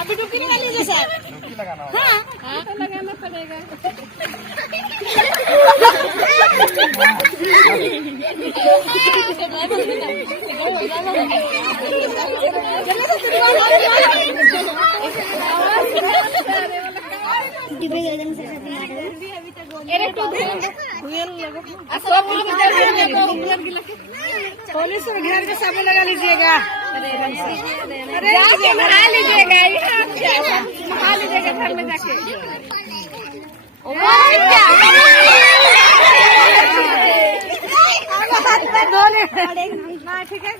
अभी डुबकी लगा लीजिए सर। हाँ तो लगाना पड़ेगा। पुलिस और घर के सामने लगा लीजिएगा। अरे नहा लीजिएगा, नहा लीजिएगा घर में जाके। ठीक है।